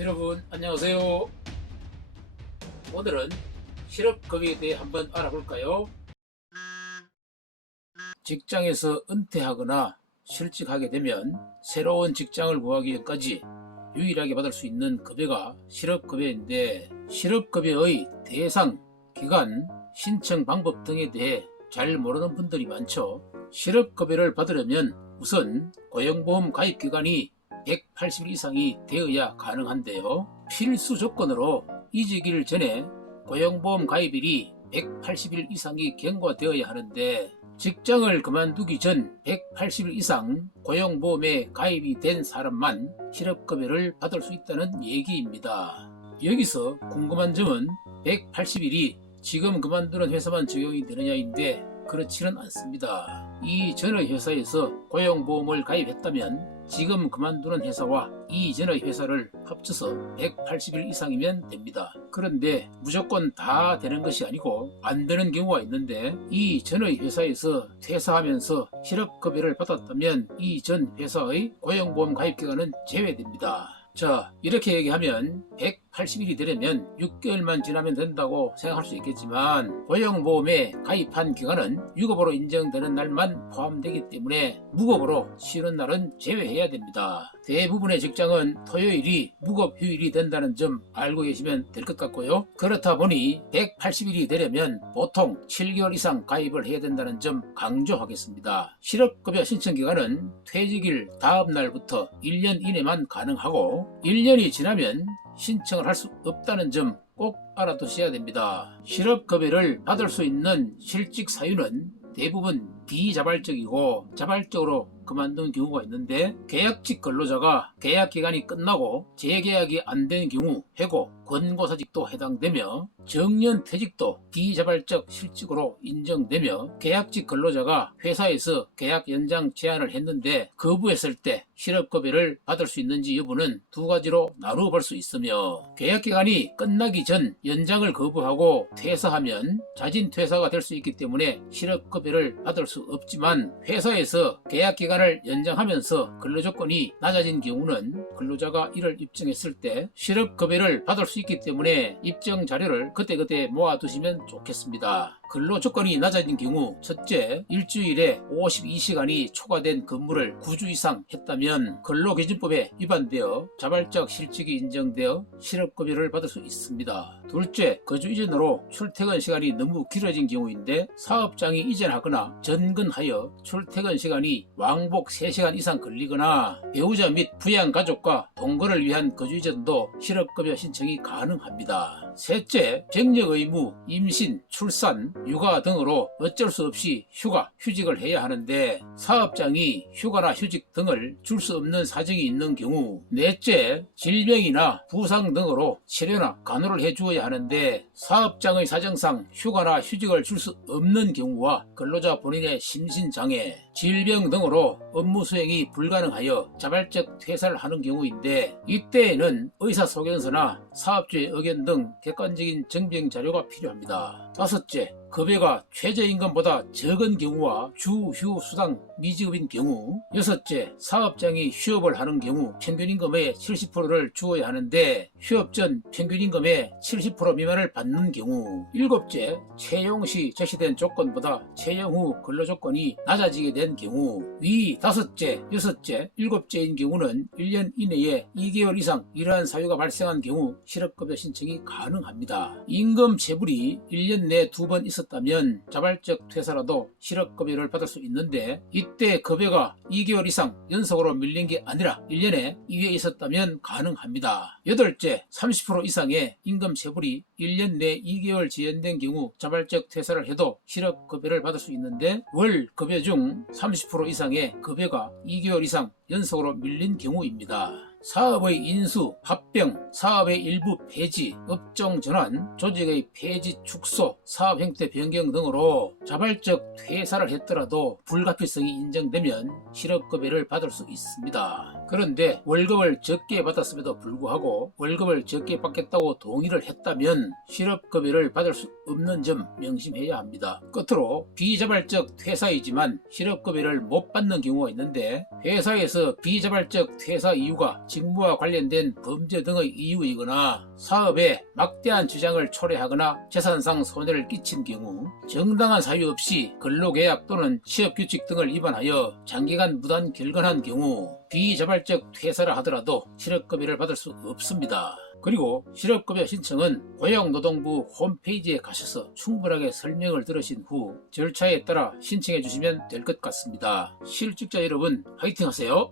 여러분 안녕하세요. 오늘은 실업급여에 대해 한번 알아볼까요? 직장에서 은퇴하거나 실직하게 되면 새로운 직장을 구하기 전까지 유일하게 받을 수 있는 급여가 실업급여인데, 실업급여의 대상, 기간, 신청 방법 등에 대해 잘 모르는 분들이 많죠. 실업급여를 받으려면 우선 고용보험 가입기간이 180일 이상이 되어야 가능한데요. 필수 조건으로 이직일 전에 고용보험 가입일이 180일 이상이 경과되어야 하는데, 직장을 그만두기 전 180일 이상 고용보험에 가입이 된 사람만 실업급여를 받을 수 있다는 얘기입니다. 여기서 궁금한 점은 180일이 지금 그만두는 회사만 적용이 되느냐인데, 그렇지는 않습니다. 이전의 회사에서 고용보험을 가입했다면 지금 그만두는 회사와 이전의 회사를 합쳐서 180일 이상이면 됩니다. 그런데 무조건 다 되는 것이 아니고 안 되는 경우가 있는데, 이전의 회사에서 퇴사하면서 실업급여를 받았다면 이전 회사의 고용보험 가입기간은 제외됩니다. 자, 이렇게 얘기하면 180일이 되려면 6개월만 지나면 된다고 생각할 수 있겠지만, 고용보험에 가입한 기간은 유급으로 인정되는 날만 포함되기 때문에 무급으로 쉬는 날은 제외해야 됩니다. 대부분의 직장은 토요일이 무급휴일이 된다는 점 알고 계시면 될 것 같고요. 그렇다 보니 180일이 되려면 보통 7개월 이상 가입을 해야 된다는 점 강조하겠습니다. 실업급여 신청 기간은 퇴직일 다음 날부터 1년 이내만 가능하고, 1년이 지나면 신청을 할 수 없다는 점 꼭 알아두셔야 됩니다. 실업급여를 받을 수 있는 실직 사유는 대부분 비자발적이고 자발적으로 그만둔 경우가 있는데, 계약직 근로자가 계약기간이 끝나고 재계약이 안 된 경우 해고, 권고사직도 해당되며, 정년퇴직도 비자발적 실직으로 인정되며, 계약직 근로자가 회사에서 계약 연장 제안을 했는데 거부했을 때 실업급여를 받을 수 있는지 여부는 두 가지로 나누어 볼 수 있으며, 계약기간이 끝나기 전 연장을 거부하고 퇴사하면 자진퇴사가 될 수 있기 때문에 실업급여를 받을 수 없지만, 회사에서 계약기간을 연장하면서 근로조건이 낮아진 경우는 근로자가 이를 입증했을 때 실업급여를 받을 수 있기 때문에 입증 자료를 그때그때 모아두시면 좋겠습니다. 근로조건이 낮아진 경우, 첫째, 일주일에 52시간이 초과된 근무를 9주 이상 했다면 근로기준법에 위반되어 자발적 실직이 인정되어 실업급여를 받을 수 있습니다. 둘째, 거주 이전으로 출퇴근 시간이 너무 길어진 경우인데, 사업장이 이전하거나 전근하여 출퇴근 시간이 왕복 3시간 이상 걸리거나, 배우자 및 부양가족과 동거를 위한 거주 이전도 실업급여 신청이 가능합니다. 셋째, 병력 의무, 임신, 출산, 육아 등으로 어쩔 수 없이 휴가, 휴직을 해야 하는데 사업장이 휴가나 휴직 등을 줄 수 없는 사정이 있는 경우. 넷째, 질병이나 부상 등으로 치료나 간호를 해주어야 하는데 사업장의 사정상 휴가나 휴직을 줄 수 없는 경우와, 근로자 본인의 심신장애, 질병 등으로 업무 수행이 불가능하여 자발적 퇴사를 하는 경우인데, 이때에는 의사소견서나 사업주의 의견 등 객관적인 증빙 자료가 필요합니다. 다섯째, 급여가 최저임금보다 적은 경우와 주휴수당 미지급인 경우. 여섯째, 사업장이 휴업을 하는 경우 평균임금의 70%를 주어야 하는데 휴업 전 평균임금의 70% 미만을 받는 경우. 일곱째, 채용 시 제시된 조건보다 채용 후 근로조건이 낮아지게 된 경우. 위 다섯째, 여섯째, 일곱째인 경우는 1년 이내에 2개월 이상 이러한 사유가 발생한 경우 실업급여 신청이 가능합니다. 임금 체불이 1년 내 2번 있었다면 자발적 퇴사라도 실업급여를 받을 수 있는데, 이때 급여가 2개월 이상 연속으로 밀린 게 아니라 1년에 2회 있었다면 가능합니다. 여덟째, 30% 이상의 임금 체불이 1년 내 2개월 지연된 경우 자발적 퇴사를 해도 실업급여를 받을 수 있는데, 월 급여 중 30% 이상의 급여가 2개월 이상 연속으로 밀린 경우입니다. 사업의 인수, 합병, 사업의 일부 폐지, 업종 전환, 조직의 폐지 축소, 사업 형태 변경 등으로 자발적 퇴사를 했더라도 불가피성이 인정되면 실업급여를 받을 수 있습니다. 그런데 월급을 적게 받았음에도 불구하고 월급을 적게 받겠다고 동의를 했다면 실업급여를 받을 수 없는 점 명심해야 합니다. 끝으로 비자발적 퇴사이지만 실업급여를 못 받는 경우가 있는데, 회사에서 비자발적 퇴사 이유가 직무와 관련된 범죄 등의 이유이거나 사업에 막대한 지장을 초래하거나 재산상 손해를 끼친 경우, 정당한 사유 없이 근로계약 또는 취업규칙 등을 위반하여 장기간 무단 결근한 경우 비자발적 퇴사를 하더라도 실업급여를 받을 수 없습니다. 그리고 실업급여 신청은 고용노동부 홈페이지에 가셔서 충분하게 설명을 들으신 후 절차에 따라 신청해 주시면 될 것 같습니다. 실직자 여러분, 화이팅 하세요.